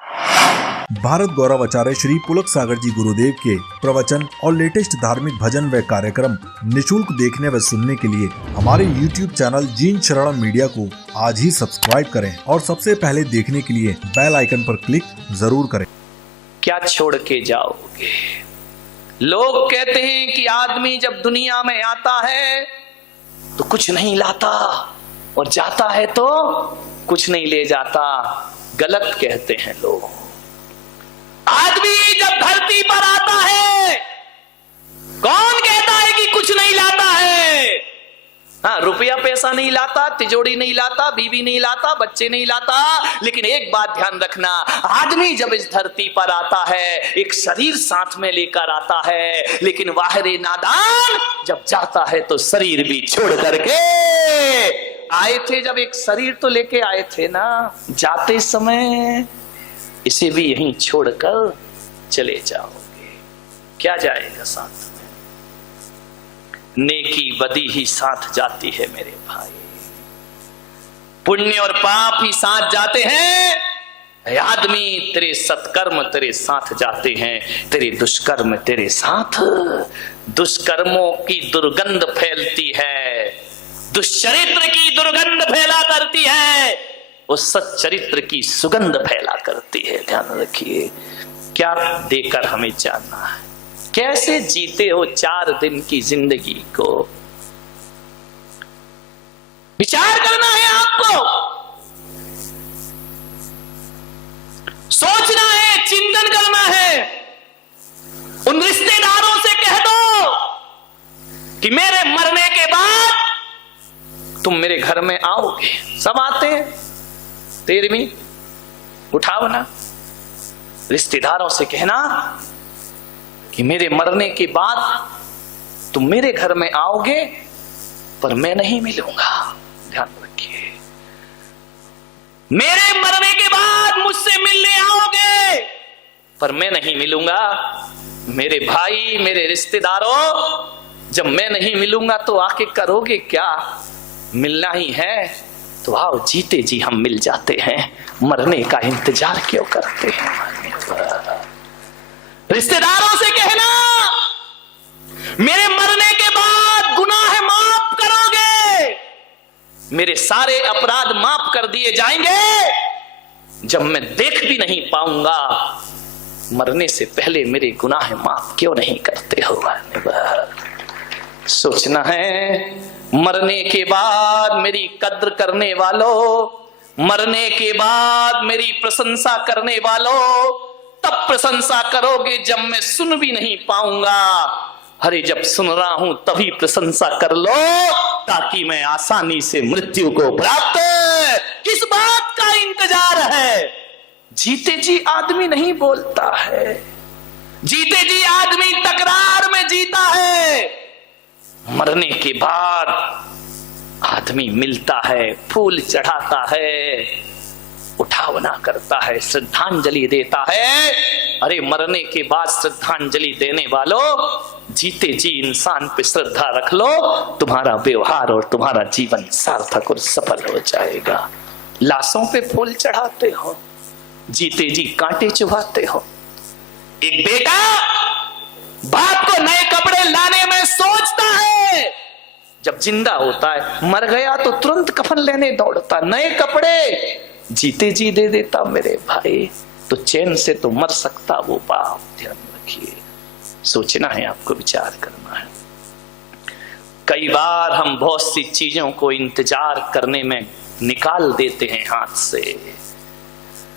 भारत गौरव आचार्य श्री पुलक सागर जी गुरुदेव के प्रवचन और लेटेस्ट धार्मिक भजन व कार्यक्रम निशुल्क देखने व सुनने के लिए हमारे YouTube चैनल जीन शरणम मीडिया को आज ही सब्सक्राइब करें और सबसे पहले देखने के लिए बेल आइकन पर क्लिक जरूर करें। क्या छोड़ के जाओगे? लोग कहते हैं कि आदमी जब दुनिया में आता है तो कुछ नहीं लाता और जाता है तो कुछ नहीं ले जाता। गलत कहते हैं लोग। आदमी जब धरती पर आता है, कौन कहता है कि कुछ नहीं लाता है? हाँ, रुपया पैसा नहीं लाता, तिजोरी नहीं लाता, बीवी नहीं लाता, बच्चे नहीं लाता, लेकिन एक बात ध्यान रखना, आदमी जब इस धरती पर आता है एक शरीर साथ में लेकर आता है, लेकिन वाहिरे नादान जब जाता है तो शरीर भी छोड़ करके आए थे। जब एक शरीर तो लेके आए थे ना, जाते समय इसे भी यहीं छोड़कर चले जाओगे। क्या जाएगा साथ में? नेकी बदी ही साथ जाती है मेरे भाई, पुण्य और पाप ही साथ जाते हैं। आदमी तेरे सत्कर्म तेरे साथ जाते हैं, तेरे दुष्कर्म तेरे साथ। दुष्कर्मों की दुर्गंध फैलती है, दुष्चरित्र की दुर्गंध फैला करती है, उस सच्चरित्र की सुगंध फैला करती है। ध्यान रखिए, क्या देकर हमें जानना है, कैसे जीते हो 4 दिन की जिंदगी को, विचार करना है आपको, सोचना है, चिंतन करना है। उन रिश्तेदारों से कह दो कि मेरे मरने के बाद तुम मेरे घर में आओगे। सब आते हैं, 13वीं उठाओ ना। रिश्तेदारों से कहना कि मेरे मरने के बाद तुम मेरे घर में आओगे पर मैं नहीं मिलूंगा। ध्यान रखिए, मेरे मरने के बाद मुझसे मिलने आओगे पर मैं नहीं मिलूंगा। मेरे भाई, मेरे रिश्तेदारों, जब मैं नहीं मिलूंगा तो आके करोगे क्या? मिलना ही है तो आओ, जीते जी हम मिल जाते हैं, मरने का इंतजार क्यों करते हैं? रिश्तेदारों से कहना मेरे मरने के बाद गुनाह माफ करोगे, मेरे सारे अपराध माफ कर दिए जाएंगे। जब मैं देख भी नहीं पाऊंगा, मरने से पहले मेरे गुनाह माफ क्यों नहीं करते हो? सोचना है, मरने के बाद मेरी कद्र करने वालों, मरने के बाद मेरी प्रशंसा करने वालों, तब प्रशंसा करोगे जब मैं सुन भी नहीं पाऊंगा। अरे जब सुन रहा हूं तभी प्रशंसा कर लो, ताकि मैं आसानी से मृत्यु को प्राप्त। किस बात का इंतजार है? जीते जी आदमी नहीं बोलता है, जीते जी आदमी तकरार में जीता है। मरने के बाद आदमी मिलता है, फूल चढ़ाता है, उठावना करता है, श्रद्धांजलि देता है। अरे मरने के बाद श्रद्धांजलि देने वालों, जीते जी इंसान पे श्रद्धा रख लो, तुम्हारा व्यवहार और तुम्हारा जीवन सार्थक और सफल हो जाएगा। लाशों पे फूल चढ़ाते हो, जीते जी कांटे चुभाते हो। एक बेटा बाप को नए कपड़े लाने में सोचता है, जब जिंदा होता है, मर गया तो तुरंत कफन लेने दौड़ता, नए कपड़े जीते जी दे देता। मेरे भाई, तो चैन से तो मर सकता वो बाप। ध्यान रखिए, सोचना है आपको, विचार करना है। कई बार हम बहुत सी चीजों को इंतजार करने में निकाल देते हैं हाथ से।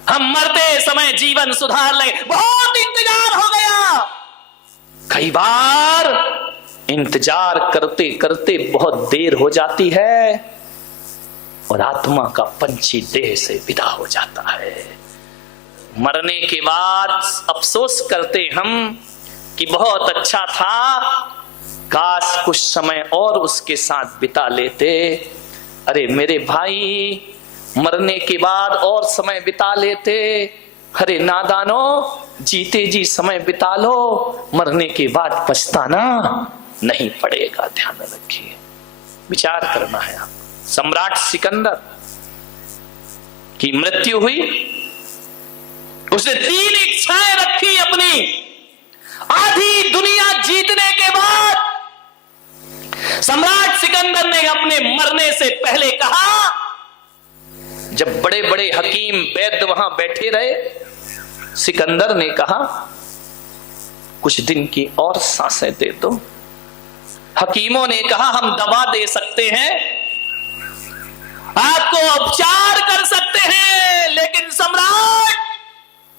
हम मरते समय जीवन सुधार ले, बहुत इंतजार हो गया। कई बार इंतजार करते करते बहुत देर हो जाती है और आत्मा का पंछी देह से विदा हो जाता है। मरने के बाद अफसोस करते हम कि बहुत अच्छा था, काश कुछ समय और उसके साथ बिता लेते। अरे मेरे भाई, मरने के बाद और समय बिता लेते। अरे नादानो, जीते जी समय बिता लो, मरने के बाद पछताना नहीं पड़ेगा। ध्यान रखिए, विचार करना है आप। सम्राट सिकंदर की मृत्यु हुई, उसने 3 इच्छाएं रखी अपनी। आधी दुनिया जीतने के बाद सम्राट सिकंदर ने अपने मरने से पहले कहा, जब बड़े बड़े हकीम वैद्य वहां बैठे रहे, सिकंदर ने कहा कुछ दिन की और सांसें दे दो। हकीमों ने कहा हम दवा दे सकते हैं, आपको उपचार कर सकते हैं, लेकिन सम्राट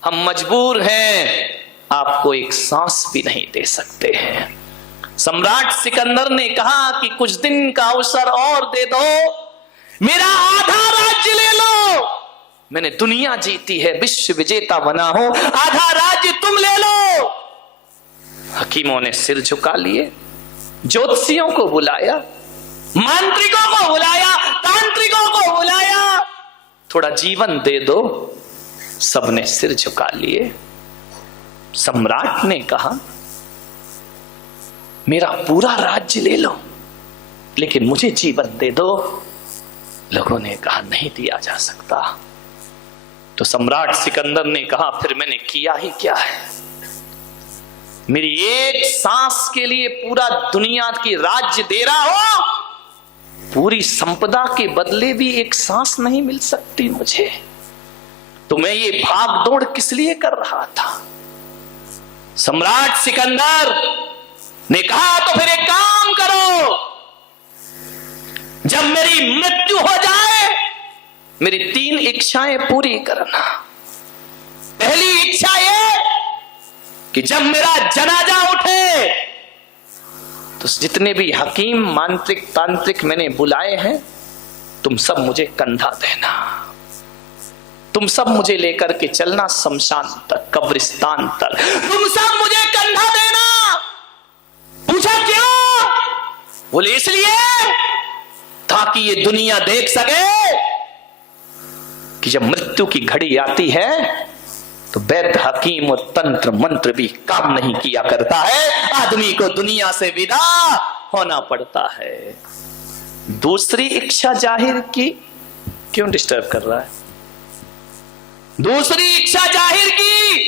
हम मजबूर हैं, आपको एक सांस भी नहीं दे सकते हैं। सम्राट सिकंदर ने कहा कि कुछ दिन का अवसर और दे दो, मेरा आधा राज्य ले लो। मैंने दुनिया जीती है, विश्व विजेता बना हूं, आधा राज्य तुम ले लो। हकीमों ने सिर झुका लिए, ज्योतिषियों को बुलाया, मांत्रिकों को बुलाया, तांत्रिकों को बुलाया, थोड़ा जीवन दे दो। सबने सिर झुका लिए। सम्राट ने कहा मेरा पूरा राज्य ले लो, लेकिन मुझे जीवन दे दो। लोगों ने कहा नहीं दिया जा सकता। तो सम्राट सिकंदर ने कहा फिर मैंने किया ही क्या है? मेरी एक सांस के लिए पूरा दुनिया की राज्य दे रहा हो, पूरी संपदा के बदले भी एक सांस नहीं मिल सकती मुझे, तो मैं ये भाग दौड़ किस लिए कर रहा था? सम्राट सिकंदर ने कहा तो फिर एक काम करो, जब मेरी मृत्यु हो जाए मेरी 3 इच्छाएं पूरी करना। पहली इच्छा ये कि जब मेरा जनाजा उठे तो जितने भी हकीम मांत्रिक तांत्रिक मैंने बुलाए हैं, तुम सब मुझे कंधा देना, तुम सब मुझे लेकर के चलना शमशान तक, कब्रिस्तान तक, तुम सब मुझे कंधा देना। पूछा क्यों? बोले इसलिए ताकि ये दुनिया देख सके कि जब मृत्यु की घड़ी आती है तो वैद्य हकीम और तंत्र मंत्र भी काम नहीं किया करता है, आदमी को दुनिया से विदा होना पड़ता है। दूसरी इच्छा जाहिर की, क्यों डिस्टर्ब कर रहा है? दूसरी इच्छा जाहिर की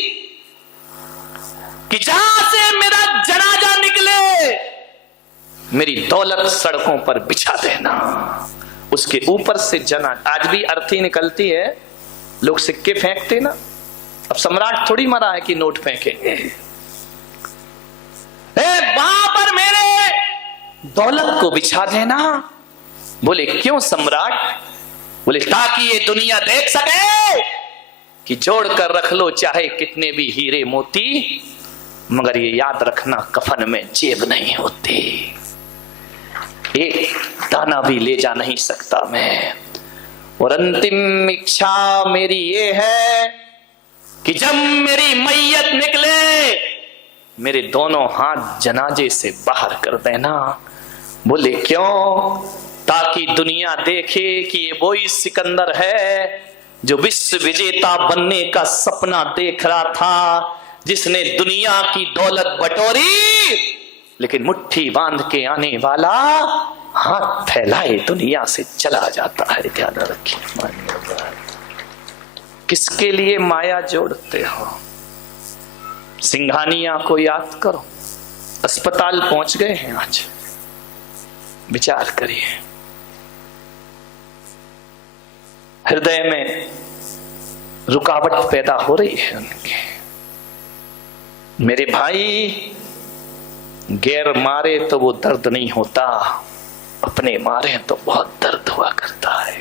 कि जहां से मेरा जनाजा निकले मेरी दौलत सड़कों पर बिछा देना, उसके ऊपर से जना। आज भी अर्थी निकलती है, लोग सिक्के फेंकते ना, अब सम्राट थोड़ी मरा है कि नोट फेंकेंगे। वहां पर मेरे दौलत को बिछा देना। बोले क्यों सम्राट? बोले ताकि ये दुनिया देख सके कि जोड़ कर रख लो चाहे कितने भी हीरे मोती, मगर ये याद रखना कफन में जेब नहीं होती, एक दाना भी ले जा नहीं सकता मैं। और अंतिम इच्छा मेरी ये है कि जब मेरी मैयत निकले मेरे दोनों हाथ जनाजे से बाहर कर देना। बोले क्यों? ताकि दुनिया देखे कि ये वही सिकंदर है जो विश्व विजेता बनने का सपना देख रहा था, जिसने दुनिया की दौलत बटोरी, लेकिन मुट्ठी बांध के आने वाला हाथ फैलाए दुनिया से चला जाता है। ध्यान रखिए, किसके लिए माया जोड़ते हो? सिंघानिया को याद करो, अस्पताल पहुंच गए हैं आज, विचार करिए। हृदय में रुकावट पैदा हो रही है उनके। मेरे भाई, गैर मारे तो वो दर्द नहीं होता, अपने मारे तो बहुत दर्द हुआ करता है।